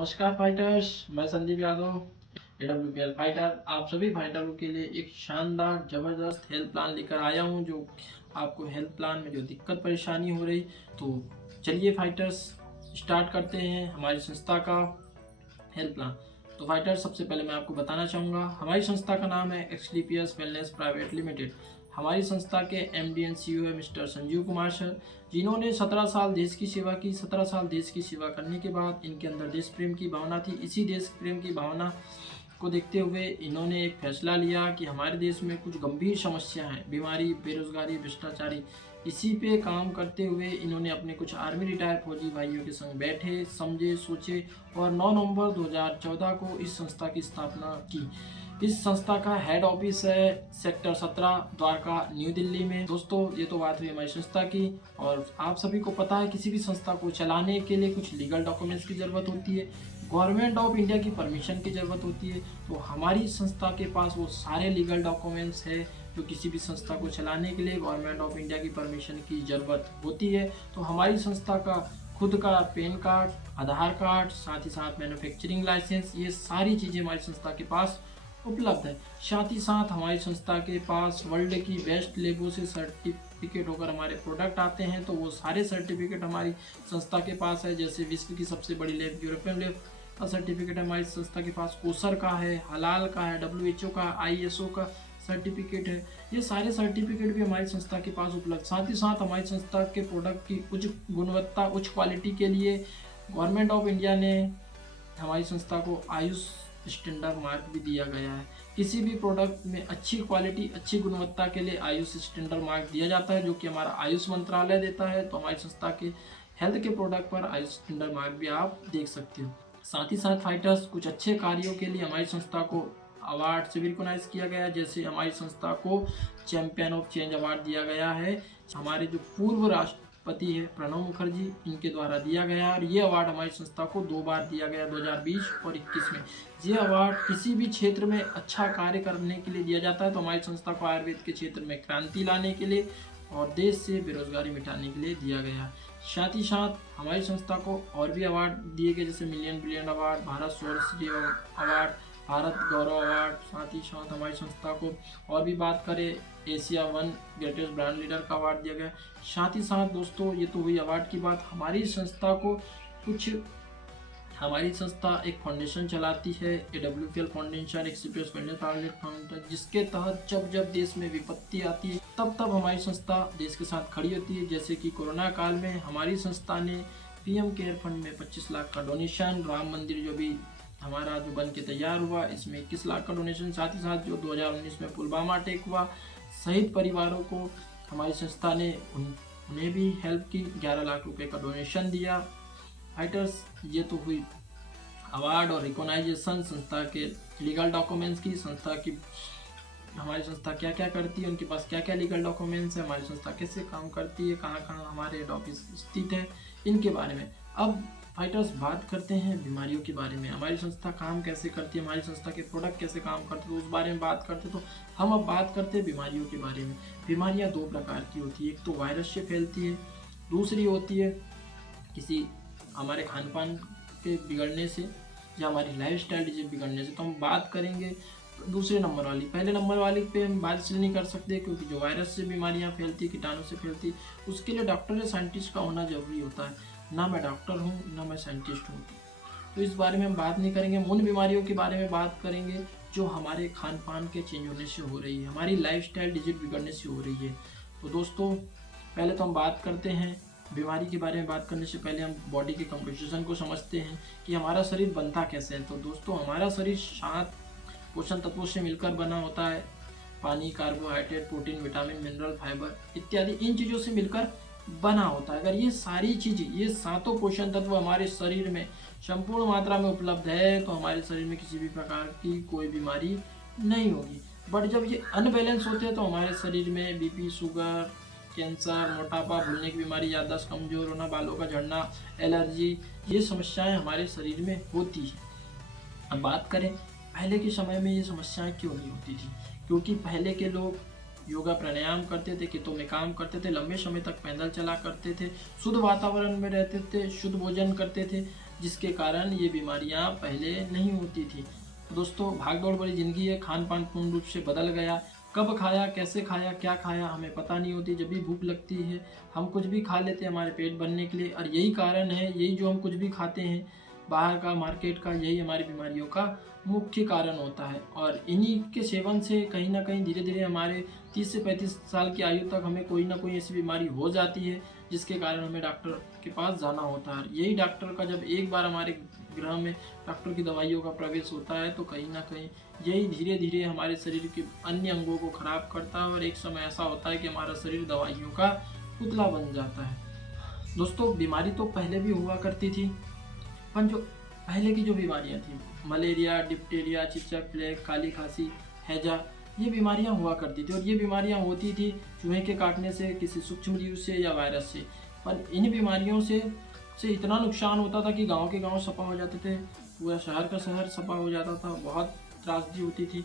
नमस्कार फाइटर्स, मैं Sandeep Yadav AWPL fighter आप सभी फाइटरों के लिए एक शानदार ज़बरदस्त हेल्थ प्लान लेकर आया हूं। जो आपको हेल्थ प्लान में जो दिक्कत परेशानी हो रही, तो चलिए फाइटर्स स्टार्ट करते हैं हमारी संस्था का हेल्थ प्लान। तो फाइटर्स, सबसे पहले मैं आपको बताना चाहूँगा, हमारी संस्था का नाम है एक्सडीपीएस वेलनेस प्राइवेट लिमिटेड। हमारी संस्था के MD एंड CEO है मिस्टर संजीव कुमार सर, जिन्होंने 17 साल देश की सेवा की। 17 साल देश की सेवा करने के बाद इनके अंदर देश प्रेम की भावना थी। इसी देश प्रेम की भावना को देखते हुए इन्होंने एक फैसला लिया कि हमारे देश में कुछ गंभीर समस्या हैं, बीमारी, बेरोजगारी, भ्रष्टाचारी। इसी पे काम करते हुए इन्होंने अपने कुछ आर्मी रिटायर फौजी भाइयों के संग बैठे, समझे, सोचे और 9 नवंबर 2014 को इस संस्था की स्थापना की। इस संस्था का हेड ऑफिस है सेक्टर 17 द्वारका, न्यू दिल्ली में। दोस्तों, ये तो बात हुई हमारी संस्था की। और आप सभी को पता है, किसी भी संस्था को चलाने के लिए कुछ लीगल डॉक्यूमेंट्स की ज़रूरत होती है, गवर्नमेंट ऑफ इंडिया की परमिशन की ज़रूरत होती है। तो हमारी संस्था के पास वो सारे लीगल डॉक्यूमेंट्स है जो किसी भी संस्था को चलाने के लिए गवर्नमेंट ऑफ इंडिया की परमिशन की ज़रूरत होती है। तो हमारी संस्था का खुद का पैन कार्ड, आधार कार्ड, साथ ही साथ मैन्युफैक्चरिंग लाइसेंस, ये सारी चीज़ें हमारी संस्था के पास उपलब्ध है। साथ ही साथ हमारी संस्था के पास वर्ल्ड की बेस्ट लेबों से सर्टिफिकेट होकर हमारे प्रोडक्ट आते हैं, तो वो सारे सर्टिफिकेट हमारी संस्था के पास है। जैसे विश्व की सबसे बड़ी लैब, यूरोपियन लैब का सर्टिफिकेट हमारी संस्था के पास, कोसर का है, हलाल का है, WHO का, ISO का सर्टिफिकेट है। ये सारे सर्टिफिकेट भी हमारी संस्था के पास उपलब्ध। साथ ही साथ हमारी संस्था के प्रोडक्ट की उच्च गुणवत्ता, उच्च क्वालिटी के लिए गवर्नमेंट ऑफ इंडिया ने हमारी संस्था को आयुष स्टैंडर्ड मार्क भी दिया गया है। किसी भी प्रोडक्ट में अच्छी क्वालिटी, अच्छी गुणवत्ता के लिए आयुष स्टैंडर्ड मार्क दिया जाता है, जो कि हमारा आयुष मंत्रालय देता है। तो हमारी संस्था के हेल्थ के प्रोडक्ट पर आयुष स्टैंडर्ड मार्क भी आप देख सकते हो। साथ ही साथ फाइटर्स, कुछ अच्छे कार्यों के लिए हमारी संस्था को अवार्ड से भी रिकॉग्नाइज किया गया है। जैसे हमारी संस्था को चैंपियन ऑफ चेंज अवार्ड दिया गया है। हमारे जो पूर्व राष्ट्रपति है प्रणब मुखर्जी, इनके द्वारा दिया गया है। और ये अवार्ड हमारी संस्था को 2 बार दिया गया, 2020 और 21 में। ये अवार्ड किसी भी क्षेत्र में अच्छा कार्य करने के लिए दिया जाता है। तो हमारी संस्था को आयुर्वेद के क्षेत्र में क्रांति लाने के लिए और देश से बेरोजगारी मिटाने के लिए दिया गया है। साथ ही साथ हमारी संस्था को और भी अवार्ड दिए गए, जैसे मिलियन बिलियन अवार्ड, भारत स्वर्ण अवार्ड, भारत गौरव अवार्ड। साथ ही साथ हमारी संस्था को और भी बात करें, एशिया 1 ग्रेटेस्ट ब्रांड लीडर का अवार्ड दिया गया। साथ ही साथ दोस्तों, ये तो हुई अवार्ड की बात। हमारी संस्था एक फाउंडेशन चलाती है, AWPL foundation, experience wellness private foundation, जिसके तहत जब जब देश में विपत्ति आती है तब तब हमारी संस्था देश के साथ खड़ी होती है। जैसे कि कोरोना काल में हमारी संस्था ने PM केयर फंड में 25 लाख का डोनेशन, राम मंदिर जो भी हमारा जो बन के तैयार हुआ, इसमें 21 लाख का डोनेशन, साथ ही साथ जो 2019 में पुलवामा अटैक हुआ, शहीद परिवारों को हमारी संस्था ने उन्हें भी हेल्प की, 11 लाख रुपए का डोनेशन दिया। फाइटर्स, ये तो हुई अवार्ड और रिकॉग्नाइजेशन संस्था के लीगल डॉक्यूमेंट्स की। संस्था की हमारी संस्था क्या क्या करती है, उनके पास क्या क्या लीगल डॉक्यूमेंट्स है, हमारी संस्था कैसे काम करती है, कहाँ कहाँ हमारे हेड ऑफिस स्थित है, इनके बारे में। अब फाइटर्स, बात करते हैं बीमारियों के बारे में। हमारी संस्था काम कैसे करती है, हमारी संस्था के प्रोडक्ट कैसे काम करते हैं, तो उस बारे में बात करते। तो हम अब बात करते हैं बीमारियों के बारे में। बीमारियाँ 2 प्रकार की होती है, एक तो वायरस से फैलती है, दूसरी होती है किसी हमारे खान पान के बिगड़ने से या हमारी लाइफस्टाइल डिजीज बिगड़ने से। तो हम बात करेंगे दूसरे नंबर वाली। पहले नंबर वाली पे हम बात इसलिए नहीं कर सकते क्योंकि जो वायरस से बीमारियां फैलती, कीटाणु से फैलती, उसके लिए डॉक्टर या साइंटिस्ट का होना जरूरी होता है। ना मैं डॉक्टर हूँ, ना मैं साइंटिस्ट हूँ, तो इस बारे में हम बात नहीं करेंगे। उन बीमारियों के बारे में बात करेंगे जो हमारे खान पान के चेंज होने से हो रही है, हमारी लाइफस्टाइल डिजीज बिगड़ने से हो रही है। तो दोस्तों, पहले तो हम बात करते हैं बीमारी के बारे में। बात करने से पहले हम बॉडी के कंपोजिशन को समझते हैं कि हमारा शरीर बनता कैसे है। तो दोस्तों, हमारा शरीर 7 पोषण तत्वों से मिलकर बना होता है। पानी, carbohydrate, protein, vitamin, mineral, fibre इत्यादि, इन चीज़ों से मिलकर बना होता है। अगर ये सारी चीज़ें, ये 7 पोषण तत्व हमारे शरीर में संपूर्ण मात्रा में उपलब्ध है, तो हमारे शरीर में किसी भी प्रकार की कोई बीमारी नहीं होगी। बट जब ये अनबैलेंस होते हैं तो हमारे शरीर में BP, शुगर, कैंसर, मोटापा, भूलने की बीमारी, याददाश्त कमजोर होना, बालों का झड़ना, एलर्जी, ये समस्याएं हमारे शरीर में होती है। अब बात करें पहले के समय में ये समस्याएं क्यों नहीं होती थी, क्योंकि पहले के लोग योगा प्राणायाम करते थे, खेतों में काम करते थे, लंबे समय तक पैदल चला करते थे, शुद्ध वातावरण में रहते थे, शुद्ध भोजन करते थे, जिसके कारण ये बीमारियां पहले नहीं होती थी। दोस्तों, भागदौड़ भरी ज़िंदगी है, खान पान पूर्ण रूप से बदल गया। कब खाया, कैसे खाया, क्या खाया, हमें पता नहीं होती। जब भी भूख लगती है हम कुछ भी खा लेते हैं हमारे पेट भरने के लिए, और यही कारण है, यही जो हम कुछ भी खाते हैं बाहर का, मार्केट का, यही हमारी बीमारियों का मुख्य कारण होता है। और इन्हीं के सेवन से कहीं ना कहीं धीरे धीरे हमारे 30 से 35 साल की आयु तक हमें कोई ना कोई ऐसी बीमारी हो जाती है, जिसके कारण हमें डॉक्टर के पास जाना होता है। यही डॉक्टर का जब एक बार हमारे ग्रह में डॉक्टर की दवाइयों का प्रवेश होता है, तो कहीं ना कहीं यही धीरे धीरे हमारे शरीर के अन्य अंगों को खराब करता है, और एक समय ऐसा होता है कि हमारा शरीर दवाइयों का पुतला बन जाता है। दोस्तों, बीमारी तो पहले भी हुआ करती थी, पर जो पहले की जो बीमारियां थी, मलेरिया, डिप्टेरिया, चिचक, प्लेग, काली खांसी, हैजा, ये बीमारियां हुआ करती थी। और ये बीमारियां होती थी चूहे के काटने से, किसी सूक्ष्म जीव से या वायरस से। पर इन बीमारियों से इतना नुकसान होता था कि गांव के गांव सफा हो जाते थे, पूरा शहर का शहर सफा हो जाता था, बहुत त्रासदी होती थी।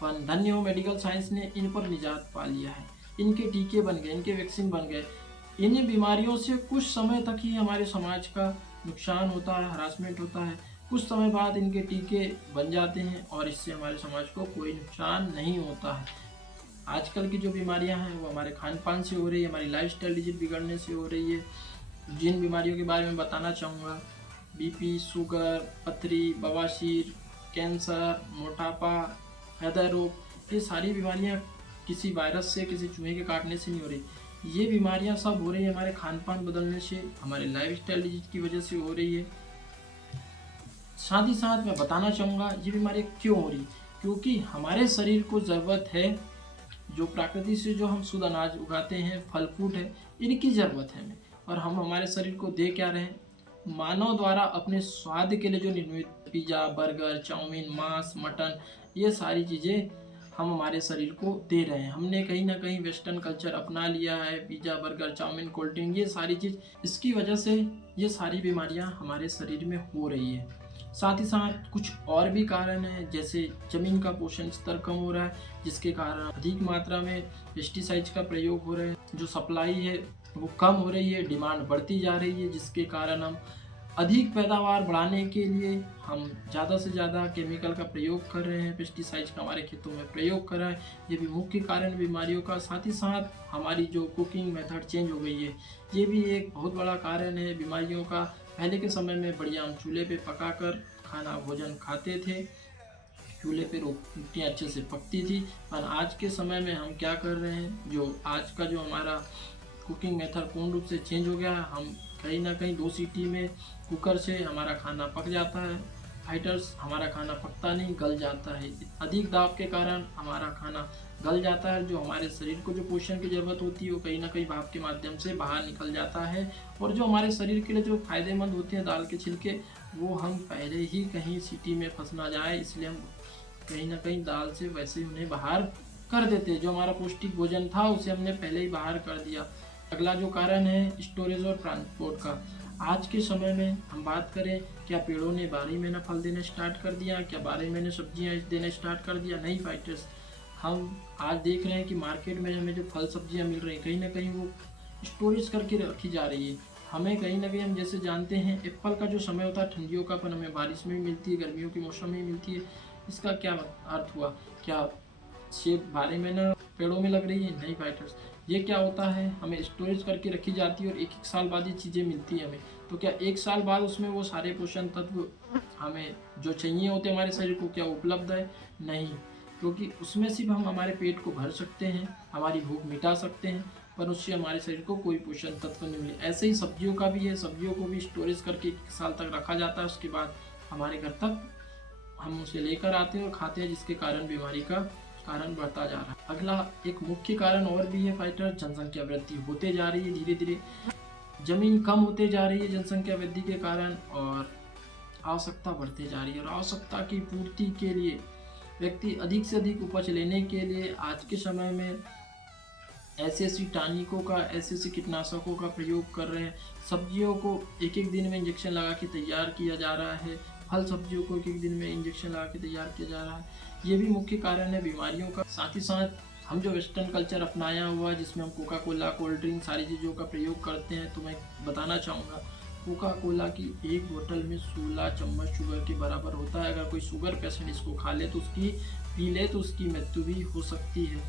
पर धन्य हो मेडिकल साइंस ने इन पर निजात पा लिया है, इनके टीके बन गए, इनके वैक्सीन बन गए। इन बीमारियों से कुछ समय तक ही हमारे समाज का नुकसान होता है, हरासमेंट होता है, कुछ समय बाद इनके टीके बन जाते हैं और इससे हमारे समाज को कोई नुकसान नहीं होता है। आजकल की जो बीमारियां हैं वो हमारे खान पान से हो रही है, हमारी लाइफस्टाइल डिजीज बिगड़ने से हो रही है। जिन बीमारियों के बारे में बताना चाहूँगा, बीपी, शुगर, पथरी, बवासीर, कैंसर, मोटापा, हृदय रोग, ये सारी बीमारियां किसी वायरस से, किसी चूहे के काटने से नहीं हो रही। ये बीमारियां सब हो रही है हमारे खान पान बदलने से, हमारे लाइफस्टाइल डिजीज की वजह से हो रही है। साथ ही साथ मैं बताना चाहूँगा ये बीमारी क्यों हो रही, क्योंकि हमारे शरीर को ज़रूरत है, जो प्रकृति से जो हम शुद्ध अनाज उगाते हैं, फल फ्रूट है, इनकी ज़रूरत है हमें। और हम हमारे शरीर को दे क्या रहे हैं, मानव द्वारा अपने स्वाद के लिए जो निर्मित पिज़्ज़ा, बर्गर, चाउमीन, मांस, मटन, ये सारी चीज़ें हम हमारे शरीर को दे रहे हैं। हमने कहीं ना कहीं वेस्टर्न कल्चर अपना लिया है, pizza, burger, chowmein, cold drink, ये सारी चीज़, इसकी वजह से ये सारी बीमारियां हमारे शरीर में हो रही है। साथ ही साथ कुछ और भी कारण हैं, जैसे ज़मीन का पोषण स्तर कम हो रहा है, जिसके कारण अधिक मात्रा में पेस्टिसाइड्स का प्रयोग हो रहा है, जो सप्लाई है वो कम हो रही है, डिमांड बढ़ती जा रही है, जिसके कारण हम अधिक पैदावार बढ़ाने के लिए हम ज़्यादा से ज़्यादा केमिकल का प्रयोग कर रहे हैं, पेस्टिसाइड्स का हमारे खेतों में प्रयोग कर रहे हैं। ये भी मुख्य कारण बीमारियों का। साथ ही साथ हमारी जो कुकिंग मेथड चेंज हो गई है, ये भी एक बहुत बड़ा कारण है बीमारियों का। पहले के समय में बढ़िया हम चूल्हे पे पकाकर खाना भोजन खाते थे, चूल्हे पे रोटियाँ अच्छे से पकती थी। और आज के समय में हम क्या कर रहे हैं, जो आज का जो हमारा कुकिंग मेथड पूर्ण रूप से चेंज हो गया है। हम कहीं ना कहीं 2 सीटी में कुकर से हमारा खाना पक जाता है, फाइटर्स हमारा खाना पकता नहीं, गल जाता है। अधिक दाब के कारण हमारा खाना गल जाता है, जो हमारे शरीर को जो पोषण की ज़रूरत होती है वो कहीं ना कहीं भाप के माध्यम से बाहर निकल जाता है। और जो हमारे शरीर के लिए जो फायदेमंद होते हैं दाल के छिलके, वो हम पहले ही कहीं सीटी में फंस ना जाए, इसलिए हम कहीं ना कहीं दाल से वैसे ही उन्हें बाहर कर देते हैं। जो हमारा पौष्टिक भोजन था उसे हमने पहले ही बाहर कर दिया। अगला जो कारण है स्टोरेज और ट्रांसपोर्ट का। आज के समय में हम बात करें, क्या पेड़ों ने 12 महीना फल देना स्टार्ट कर दिया, क्या 12 महीने सब्जियां देना स्टार्ट कर दिया? नहीं फाइटर्स, हम आज देख रहे हैं कि मार्केट में हमें जो फल सब्जियां मिल रही हैं, कहीं ना कहीं वो स्टोरेज करके रखी जा रही है। हमें कहीं ना कहीं, हम जैसे जानते हैं एप्पल का जो समय होता है ठंडियों का, पर हमें बारिश में भी मिलती है, गर्मियों के मौसम में भी मिलती है। इसका क्या अर्थ हुआ? क्या सेब 12 महीना पेड़ों में लग रही है? नहीं फाइटर्स, ये क्या होता है, हमें स्टोरेज करके रखी जाती है और एक साल बाद ये चीज़ें मिलती है हमें। तो क्या एक साल बाद उसमें वो सारे पोषण तत्व हमें जो चाहिए होते हैं हमारे शरीर को, क्या उपलब्ध है? नहीं, क्योंकि उसमें सिर्फ हम हमारे पेट को भर सकते हैं, हमारी भूख मिटा सकते हैं, पर उससे हमारे शरीर को कोई पोषण तत्व नहीं मिले। ऐसे ही सब्जियों का भी है, सब्जियों को भी स्टोरेज करके 1 साल तक रखा जाता है, उसके बाद हमारे घर तक हम उसे लेकर आते हैं और खाते हैं, जिसके कारण बीमारी का कारण बढ़ता जा रहा है। अगला एक मुख्य कारण और भी है फाइटर, जनसंख्या वृद्धि होते जा रही है धीरे धीरे, जमीन कम होते जा रही है जनसंख्या वृद्धि के कारण, और आवश्यकता बढ़ते जा रही है। और आवश्यकता की पूर्ति के लिए व्यक्ति अधिक से अधिक उपज लेने के लिए आज के समय में ऐसे टानिकों का, ऐसे कीटनाशकों का प्रयोग कर रहे हैं। सब्जियों को एक एक दिन में इंजेक्शन लगा के तैयार किया जा रहा है, फल सब्जियों को एक एक दिन में इंजेक्शन लगा के तैयार किया जा रहा है। ये भी मुख्य कारण है बीमारियों का। साथ ही साथ हम जो वेस्टर्न कल्चर अपनाया हुआ है, जिसमें हम कोका कोला, कोल्ड ड्रिंक, सारी चीज़ों का प्रयोग करते हैं, तो मैं बताना चाहूँगा कोका कोला की एक बोतल में 16 चम्मच शुगर के बराबर होता है। अगर कोई शुगर पेशेंट इसको खा ले तो पी ले तो उसकी मृत्यु भी हो सकती है।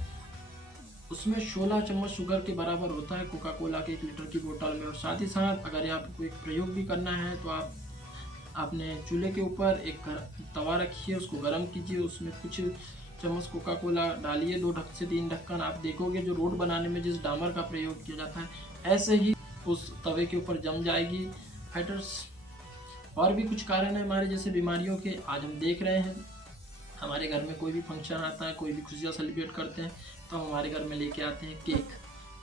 उसमें 16 चम्मच शुगर के बराबर होता है कोका कोला के 1 लीटर की बोतल में। और साथ ही साथ अगर आपको एक प्रयोग भी करना है तो आप अपने चूल्हे के ऊपर एक तवा रखिए, उसको गर्म कीजिए, उसमें कुछ चम्मच कोका कोला डालिए, 2 से 3 ढक्कन। आप देखोगे जो रोड बनाने में जिस डामर का प्रयोग किया जाता है ऐसे ही उस तवे के ऊपर जम जाएगी। फाइटर्स, और भी कुछ कारण है हमारे जैसे बीमारियों के। आज हम देख रहे हैं हमारे घर में कोई भी फंक्शन आता है, कोई भी खुशियाँ सेलिब्रेट करते हैं तो हम हमारे घर में लेके आते हैं केक,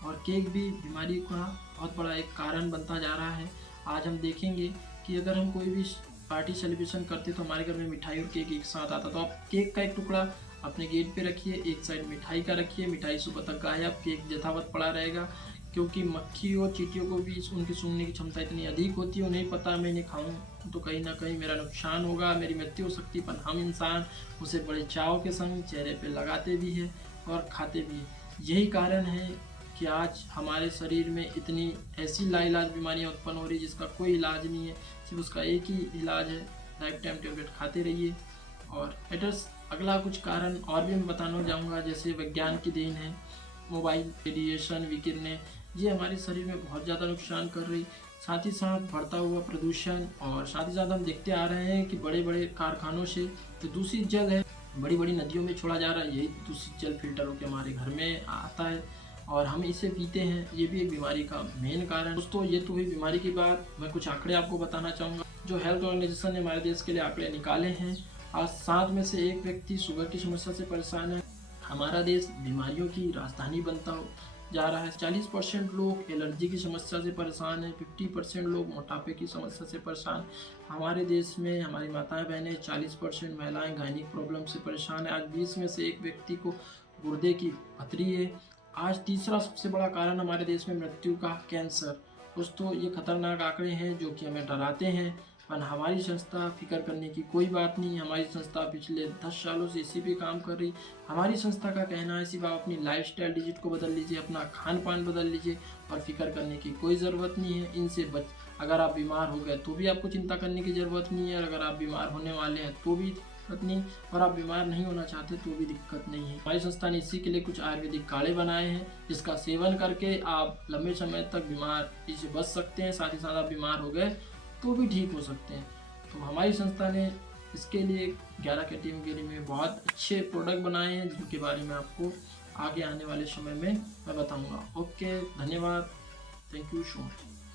और केक भी बीमारी का बहुत बड़ा एक कारण बनता जा रहा है। आज हम देखेंगे कि अगर हम कोई भी पार्टी सेलिब्रेशन करते तो हमारे घर में मिठाई और केक एक साथ आता, तो आप केक का एक टुकड़ा अपने गेट पे रखिए, एक साइड मिठाई का रखिए, मिठाई सुबह तक गायब, केक यथावत पड़ा रहेगा। क्योंकि मक्खी और चींटियों को भी उनकी सूंघने की क्षमता इतनी अधिक होती है, उन्हें पता है मैं इन्हें खाऊं तो कहीं ना कहीं मेरा नुकसान होगा, मेरी मृत्यु हो सकती है। पर हम इंसान उसे बड़े चाव के संग चेहरे पे लगाते भी हैं और खाते भी हैं। यही कारण है कि आज हमारे शरीर में इतनी ऐसी लाइलाज बीमारियां उत्पन्न हो रही जिसका कोई इलाज नहीं है, सिर्फ उसका एक ही इलाज है, लाइफ टाइम टेबलेट खाते रहिए। और एड्रेस अगला कुछ कारण और भी मैं बताना चाहूँगा, जैसे विज्ञान की देन है, मोबाइल रेडिएशन विकिरणें, ये हमारे शरीर में बहुत ज़्यादा नुकसान कर रही। साथ ही साथ बढ़ता हुआ प्रदूषण, और साथ ही साथ हम देखते आ रहे हैं कि बड़े बड़े कारखानों से जो दूषित जल है बड़ी बड़ी नदियों में छोड़ा जा रहा है। यही दूषित जल फिल्टर होकर हमारे घर में आता है और हम इसे पीते हैं, ये भी एक बीमारी का मेन कारण। दोस्तों, ये तो हुई बीमारी की बात। मैं कुछ आंकड़े आपको बताना चाहूँगा जो हेल्थ ऑर्गेनाइजेशन ने हमारे देश के लिए आंकड़े निकाले हैं। आज 7 में से 1 व्यक्ति शुगर की समस्या से परेशान है। हमारा देश बीमारियों की राजधानी बनता जा रहा है। 40% लोग एलर्जी की समस्या से परेशान हैं, 50% लोग मोटापे की समस्या से परेशान। हमारे देश में हमारी माताएं बहनें 40% महिलाएं गायनिक प्रॉब्लम से परेशान है। आज 20 में से 1 व्यक्ति को गुर्दे की पथरी है। आज तीसरा सबसे बड़ा कारण हमारे देश में मृत्यु का कैंसर। दोस्तों, ये खतरनाक आंकड़े हैं जो कि हमें डराते हैं, पर हमारी संस्था फिक्र करने की कोई बात नहीं। हमारी संस्था पिछले 10 सालों से इसी पे काम कर रही। हमारी संस्था का कहना है सिर्फ आप अपनी लाइफस्टाइल डिजिट को बदल लीजिए, अपना खान पान बदल लीजिए, और फिक्र करने की कोई ज़रूरत नहीं है। इनसे अगर आप बीमार हो गए तो भी आपको चिंता करने की ज़रूरत नहीं है, और अगर आप बीमार होने वाले हैं तो भी दिक्कत नहीं, और आप बीमार नहीं होना चाहते तो भी दिक्कत नहीं है। हमारी संस्था ने इसी के लिए कुछ आयुर्वेदिक काढ़े बनाए हैं जिसका सेवन करके आप लंबे समय तक बीमारी से बच सकते हैं। साथ ही साथ आप बीमार हो गए तो भी ठीक हो सकते हैं। तो हमारी संस्था ने इसके लिए 11 कैटेगरी में बहुत अच्छे प्रोडक्ट बनाए हैं जिनके बारे में आपको आगे आने वाले समय में मैं बताऊंगा। ओके, धन्यवाद, थैंक यू सो मच।